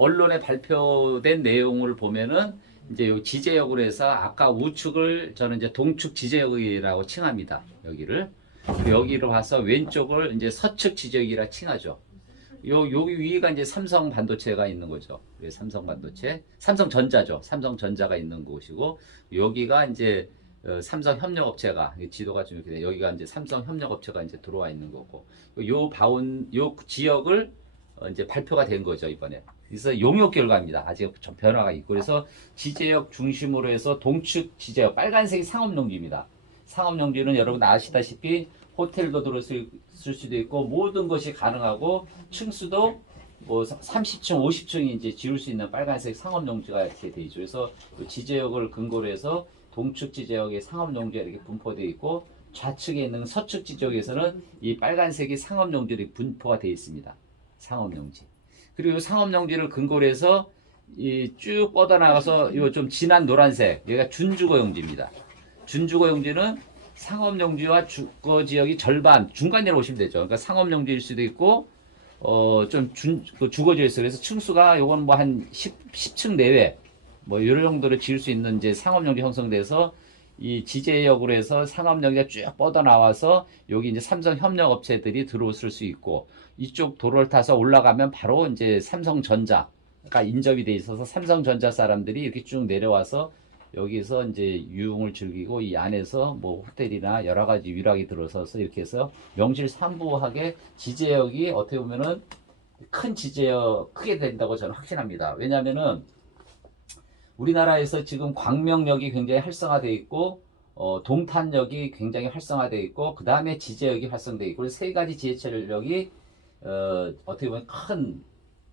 언론에 발표된 내용을 보면은 이제 요 지제역으로 해서 아까 우측을 저는 이제 동축 지제역이라고 칭합니다. 여기를 여기로 봐서 왼쪽을 이제 서측 지제역이라 칭하죠. 요 여기 위가 이제 삼성 반도체가 있는 거죠. 예, 삼성 반도체, 삼성전자죠. 삼성전자가 있는 곳이고 여기가 이제 어, 삼성 협력업체가 지도가 좀 이렇게 돼. 여기가 이제 삼성 협력업체가 이제 들어와 있는 거고 요 바운 요 지역을 어, 이제 발표가 된 거죠 이번에. 그래서 용역 결과입니다. 아직 좀 변화가 있고 그래서 지제역 중심으로 해서 동축 지제역 빨간색이 상업용지입니다. 상업용지는 여러분 아시다시피 호텔도 있을 수도 있고 모든 것이 가능하고 층수도 뭐 30층, 50층이 이제 지을 수 있는 빨간색 상업용지가 이렇게 돼 있죠. 그래서 그 지제역을 근거로 해서 동축 지제역에 상업용지가 이렇게 분포되어 있고 좌측에 있는 서축 지역에서는 이 빨간색이 상업용지로 분포가 되어 있습니다. 상업용지. 그리고 이 상업용지를 근거로 해서 이 쭉 뻗어 나가서 요좀 진한 노란색 여기가 준주거용지입니다. 준주거용지는 상업용지와 주거 지역이 절반 중간이라고 보시면 되죠. 그러니까 상업용지일 수도 있고 어좀 주거지에 있어 그래서 층수가 요건 뭐 한 10, 10층 내외 뭐 이런 정도로 지을 수 있는 이제 상업용지 형성돼서 이 지제역으로 해서 상업용지가 쭉 뻗어 나와서 여기 이제 삼성 협력업체들이 들어왔을 수 있고 이쪽 도로를 타서 올라가면 바로 이제 삼성전자가 인접이 돼 있어서 삼성전자 사람들이 이렇게 쭉 내려와서 여기서 이제 유흥을 즐기고 이 안에서 뭐 호텔이나 여러 가지 위락이 들어서서 이렇게 해서 명실상부하게 지제역이 어떻게 보면은 큰 지제역 크게 된다고 저는 확신합니다. 왜냐면은 우리나라에서 지금 광명역이 굉장히 활성화되어 있고 어, 동탄역이 굉장히 활성화되어 있고 그 다음에 지제역이 활성되어 있고 세 가지 지하철역이 어, 어떻게 보면 큰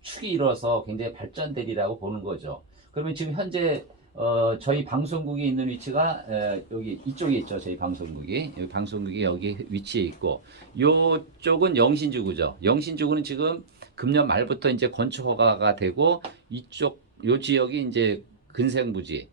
축이 일어서 굉장히 발전되리라고 보는 거죠. 그러면 지금 현재 어, 저희 방송국이 있는 위치가 에, 여기 이쪽에 있죠. 저희 방송국이 여기 방송국이 여기 위치에 있고 요쪽은 영신주구죠. 영신주구는 지금 금년 말부터 이제 건축 허가가 되고 이쪽 요 지역이 이제 근생부지.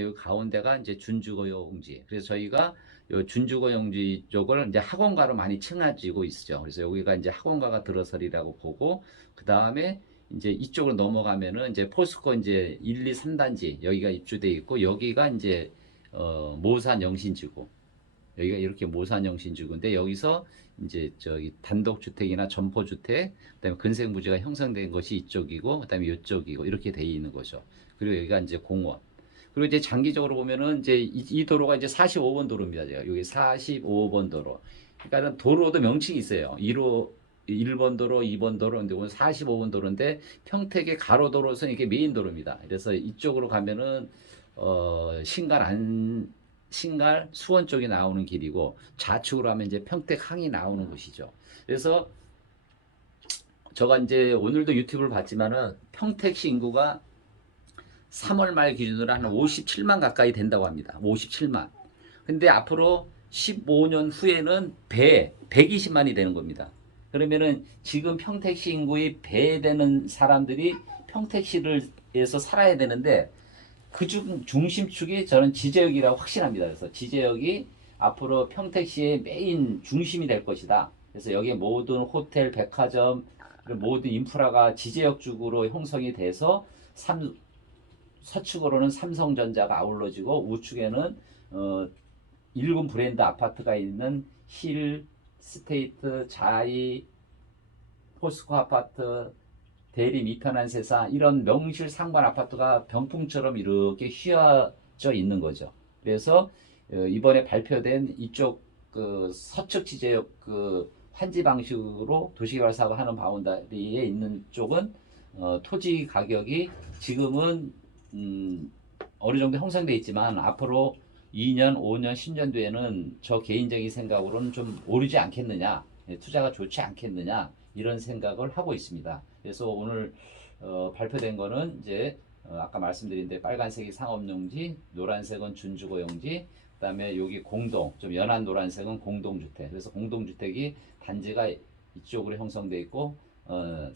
요 가운데가 이제 준주거용지. 그래서 저희가 요 준주거용지 쪽을 이제 학원가로 많이 칭해지고 있죠. 그래서 여기가 이제 학원가가 들어서리라고 보고 그 다음에 이제 이쪽으로 넘어가면은 이제 포스코 이제 1, 2, 3단지 여기가 입주돼 있고 여기가 이제 어 모산 영신지구 여기가 이렇게 모산 영신지구인데 여기서 이제 저기 단독 주택이나 점포 주택 그다음에 근생 부지가 형성된 것이 이쪽이고 그다음에 이쪽이고 이렇게 돼 있는 거죠. 그리고 여기가 이제 공원. 그리고 이제 장기적으로 보면은 이제 이, 이 도로가 이제 45번 도로입니다. 제가 여기 45번 도로. 그러니까는 도로도 명칭이 있어요. 1호 1번 도로, 2번 도로인데 오늘 45번 도로인데 평택의 가로도로선 이게 메인 도로입니다. 그래서 이쪽으로 가면은 어 신갈 안 신갈 수원 쪽이 나오는 길이고 좌측으로 하면 이제 평택 항이 나오는 곳이죠. 그래서 저가 이제 오늘도 유튜브를 봤지만은 평택시 인구가 3월 말 기준으로 한 57만 가까이 된다고 합니다. 57만. 근데 앞으로 15년 후에는 배 120만이 되는 겁니다. 그러면은 지금 평택시 인구의 배 되는 사람들이 평택시를 에서 살아야 되는데 그 중 중심축이 저는 지제역이라고 확신합니다. 그래서 지제역이 앞으로 평택시의 메인 중심이 될 것이다. 그래서 여기에 모든 호텔, 백화점, 모든 인프라가 지제역 쪽으로 형성이 돼서 삼, 서축으로는 삼성전자가 아울러지고 우측에는 어, 일군 브랜드 아파트가 있는 힐, 스테이트, 자이, 포스코 아파트, 대리 미편한 세사 이런 명실 상관 아파트가 병풍처럼 이렇게 휘어져 있는 거죠. 그래서 어, 이번에 발표된 이쪽 그 서측 지제역 그 환지 방식으로 도시개발 사업을 하는 바운다리에 있는 쪽은 어, 토지 가격이 지금은 음, 어느 정도 형성돼 있지만 앞으로 2년, 5년, 10년 뒤에는 저 개인적인 생각으로는 좀 오르지 않겠느냐, 예, 투자가 좋지 않겠느냐 이런 생각을 하고 있습니다. 그래서 오늘 어, 발표된 거는 이제 어, 아까 말씀드린 데 빨간색이 상업용지, 노란색은 준주거용지, 그다음에 여기 공동, 좀 연한 노란색은 공동주택. 그래서 공동주택이 단지가 이쪽으로 형성돼 있고 어,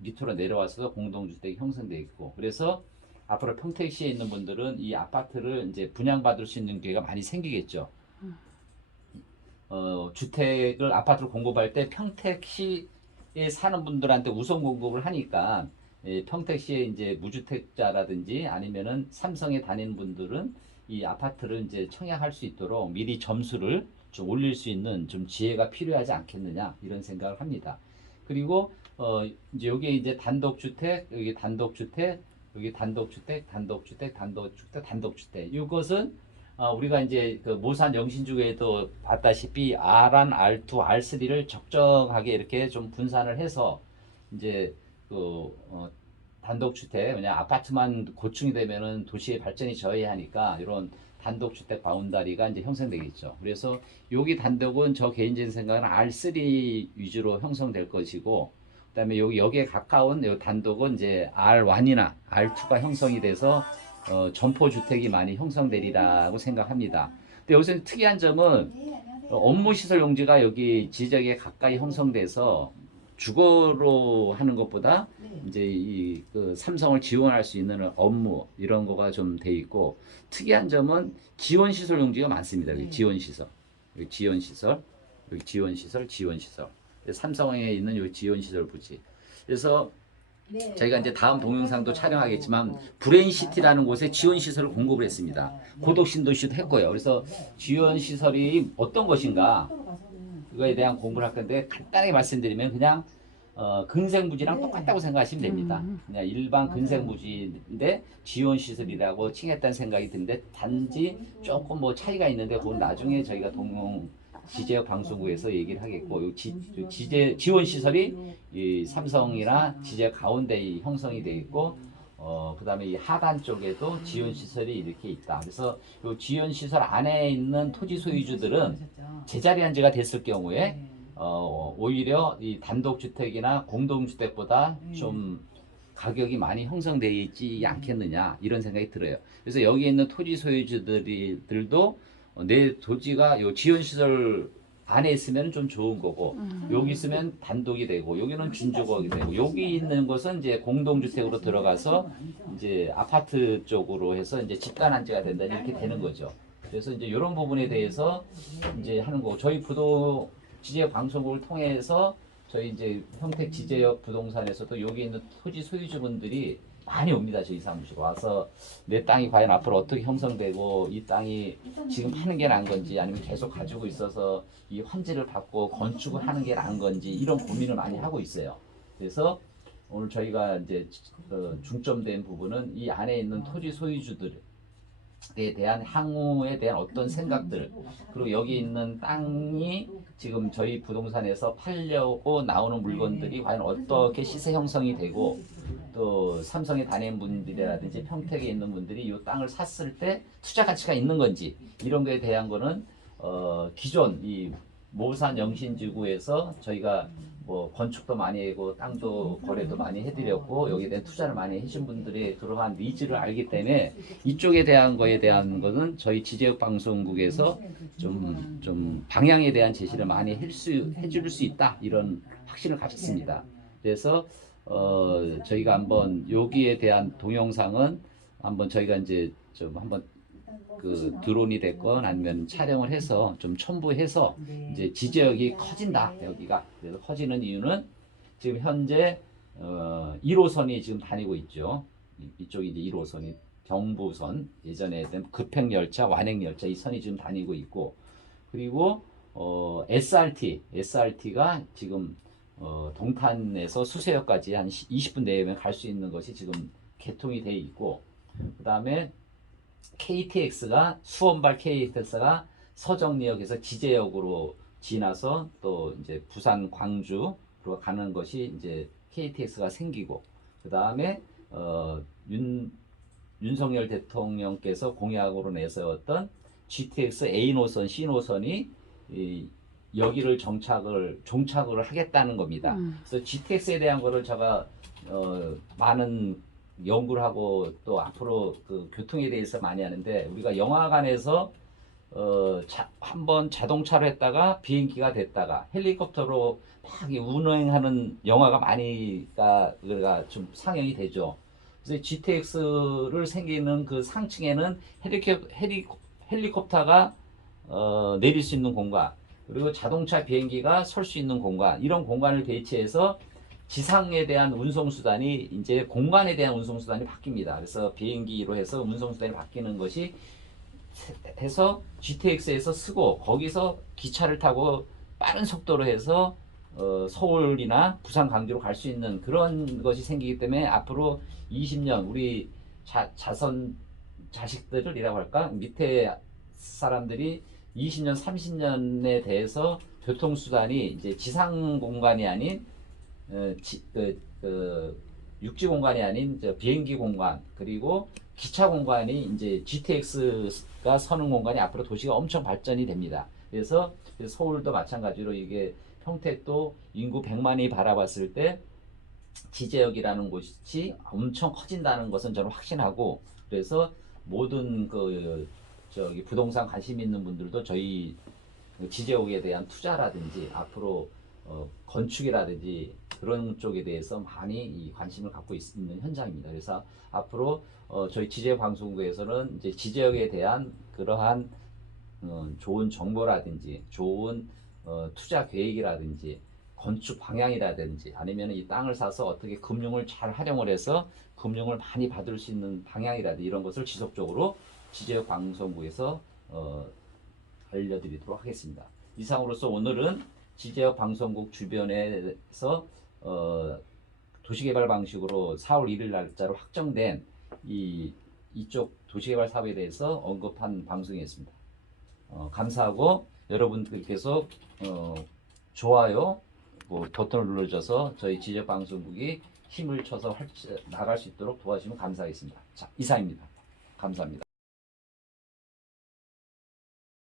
밑으로 내려와서 공동주택이 형성돼 있고 그래서 앞으로 평택시에 있는 분들은 이 아파트를 이제 분양받을 수 있는 기회가 많이 생기겠죠. 어, 주택을 아파트를 공급할 때 평택시에 사는 분들한테 우선 공급을 하니까 예, 평택시에 이제 무주택자라든지 아니면은 삼성에 다니는 분들은 이 아파트를 이제 청약할 수 있도록 미리 점수를 좀 올릴 수 있는 좀 지혜가 필요하지 않겠느냐 이런 생각을 합니다. 그리고 어 이제 여기 이제 단독주택 여기 단독주택 여기 단독주택 단독주택 단독주택 단독주택 이것은 어, 우리가 이제 그 모산 영신주에도 봤다시피 R1, R2, R3를 적정하게 이렇게 좀 분산을 해서 이제 그 어, 단독주택 그냥 아파트만 고충이 되면은 도시의 발전이 저해하니까 이런 단독주택 바운다리가 이제 형성되겠죠. 그래서 여기 단독은 저 개인적인 생각은 R3 위주로 형성될 것이고 그 다음에 여기 여기에 가까운 요 단독은 이제 R1이나 R2가 형성이 돼서 어, 점포 주택이 많이 형성되리라고 생각합니다. 근데 여기서 특이한 점은 어, 업무 시설 용지가 여기 지적에 가까이 형성돼서 주거로 하는 것보다 이제 이 그 삼성을 지원할 수 있는 업무 이런 거가 좀 돼 있고 특이한 점은 지원 시설 용지가 많습니다. 여기 네. 지원 시설, 여기 지원 시설, 여기 지원 시설, 지원 시설. 삼성에 있는 여기 지원 시설 부지. 그래서 저희가 이제 다음 동영상도 촬영하겠지만 브레인시티라는 곳에 지원 시설을 공급을 했습니다. 고덕 신도시도 했고요. 그래서 지원 시설이 어떤 것인가 그거에 대한 공부를 할 건데 간단하게 말씀드리면 그냥 어, 근생부지랑 똑같다고 생각하시면 됩니다. 그냥 일반 근생부지인데 지원 시설이라고 칭했다는 생각이 드는데 단지 조금 뭐 차이가 있는데 그건 나중에 저희가 동영 지제역 방송국에서 얘기를 하겠고 요 지, 요 지제 지원 시설이 이 삼성이나 지제 가운데 이 형성이 돼 있고 어 그 다음에 이 하단 쪽에도 지원 시설이 이렇게 있다. 그래서 요 지원 시설 안에 있는 토지 소유주들은 제자리 한지가 됐을 경우에 어 오히려 이 단독 주택이나 공동 주택보다 좀 가격이 많이 형성되어 있지 않겠느냐 이런 생각이 들어요. 그래서 여기 있는 토지 소유주들이,들도 어, 내 토지가 요 지원 시설 안에 있으면 좀 좋은 거고 여기 있으면 단독이 되고 여기는 준주거이 되고 여기 있는 것은 이제 공동주택으로 들어가서 이제 아파트 쪽으로 해서 이제 집단 안지가 된다 이렇게 되는 거죠. 그래서 이제 이런 부분에 대해서 이제 하는 거고 저희 부도 지제 방송국을 통해서 저희 이제 형택 지제역 부동산에서도 여기 있는 토지 소유주분들이 많이 옵니다 저희 사무실 와서 내 땅이 과연 앞으로 어떻게 형성되고 이 땅이 지금 하는 게 나은 건지 아니면 계속 가지고 있어서 이 환지를 받고 건축을 하는 게 나은 건지 이런 고민을 많이 하고 있어요. 그래서 오늘 저희가 이제 어, 중점된 부분은 이 안에 있는 토지 소유주들에 대한 향후에 대한 어떤 생각들 그리고 여기 있는 땅이 지금 저희 부동산에서 팔려고 나오는 물건들이 과연 어떻게 시세 형성이 되고 또 삼성에 다니는 분들이라든지 평택에 있는 분들이 이 땅을 샀을 때 투자 가치가 있는 건지 이런 거에 대한 거는 어 기존 이 모산 영신지구에서 저희가 뭐 건축도 많이 하고 땅도 거래도 많이 해드렸고 여기에 대한 투자를 많이 해주신 분들의 그러한 니즈를 알기 때문에 이쪽에 대한 거에 대한 거는 저희 지제역 방송국에서 좀, 좀 방향에 대한 제시를 많이 할수 해줄 수 있다 이런 확신을 가졌습니다. 그래서 어, 저희가 한번 여기에 대한 동영상은 한번 저희가 이제 좀 한번 그 드론이 됐건 아니면 촬영을 해서 좀 첨부해서 이제 지지역이 커진다 여기가. 그래서 커지는 이유는 지금 현재 어, 1호선이 지금 다니고 있죠. 이- 이쪽이 이제 1호선이 경부선 예전에 했던 급행열차 완행열차 이 선이 지금 다니고 있고 그리고 어, SRT SRT가 지금 어, 동탄에서 수세역까지 한 20분 내외면 갈 수 있는 것이 지금 개통이 돼 있고 그 다음에 KTX가 수원발 KTX가 서정리역에서 지제역으로 지나서 또 이제 부산 광주로 가는 것이 이제 KTX가 생기고 그 다음에 어, 윤 윤석열 대통령께서 공약으로 내세웠던 GTX A 노선, C 노선이 이, 여기를 정착을 종착을 하겠다는 겁니다. 그래서 GTX에 대한 거를 제가 어, 많은 연구를 하고 또 앞으로 그 교통에 대해서 많이 하는데 우리가 영화관에서 어, 자, 한번 자동차로 했다가 비행기가 됐다가 헬리콥터로 막이 운행하는 영화가 많이가 그가 좀 상영이 되죠. 그래서 GTX를 생기는 그 상층에는 헬리콥, 헬리, 헬리콥터가 어, 내릴 수 있는 공간 그리고 자동차 비행기가 설 수 있는 공간 이런 공간을 배치해서 지상에 대한 운송 수단이 이제 공간에 대한 운송 수단이 바뀝니다. 그래서 비행기로 해서 운송 수단이 바뀌는 것이 해서 GTX에서 쓰고 거기서 기차를 타고 빠른 속도로 해서 어, 서울이나 부산 강주로 갈 수 있는 그런 것이 생기기 때문에 앞으로 20년 우리 자, 자선 자식들이라고 할까 밑에 사람들이 20년 30년에 대해서 교통수단이 이제 지상 공간이 아닌 어, 지, 그, 그 육지 공간이 아닌 저 비행기 공간 그리고 기차 공간이 이제 GTX가 서는 공간이 앞으로 도시가 엄청 발전이 됩니다. 그래서 서울도 마찬가지로 이게 평택도 인구 100만이 바라봤을 때 지제역이라는 곳이 엄청 커진다는 것은 저는 확신하고 그래서 모든 그 저기 부동산 관심 있는 분들도 저희 그 지제역에 대한 투자라든지 앞으로 어, 건축이라든지 그런 쪽에 대해서 많이 이 관심을 갖고 있, 는 현장입니다. 그래서 앞으로 어, 저희 지제 방송국에서는 이제 지제역에 대한 그러한 어, 좋은 정보라든지 좋은 어, 투자 계획이라든지 건축 방향이라든지 아니면 이 땅을 사서 어떻게 금융을 잘 활용을 해서 금융을 많이 받을 수 있는 방향이라든지 이런 것을 지속적으로 지제역 방송국에서 어, 알려드리도록 하겠습니다. 이상으로서 오늘은 지제역 방송국 주변에서 어, 도시개발 방식으로 4월 1일 날짜로 확정된 이 이쪽 도시개발 사업에 대해서 언급한 방송이었습니다. 어, 감사하고 여러분들께서 어, 좋아요 뭐 버튼을 눌러줘서 저희 지적 방송국이 힘을 쳐서 활, 나갈 수 있도록 도와주시면 감사하겠습니다. 자 이상입니다. 감사합니다.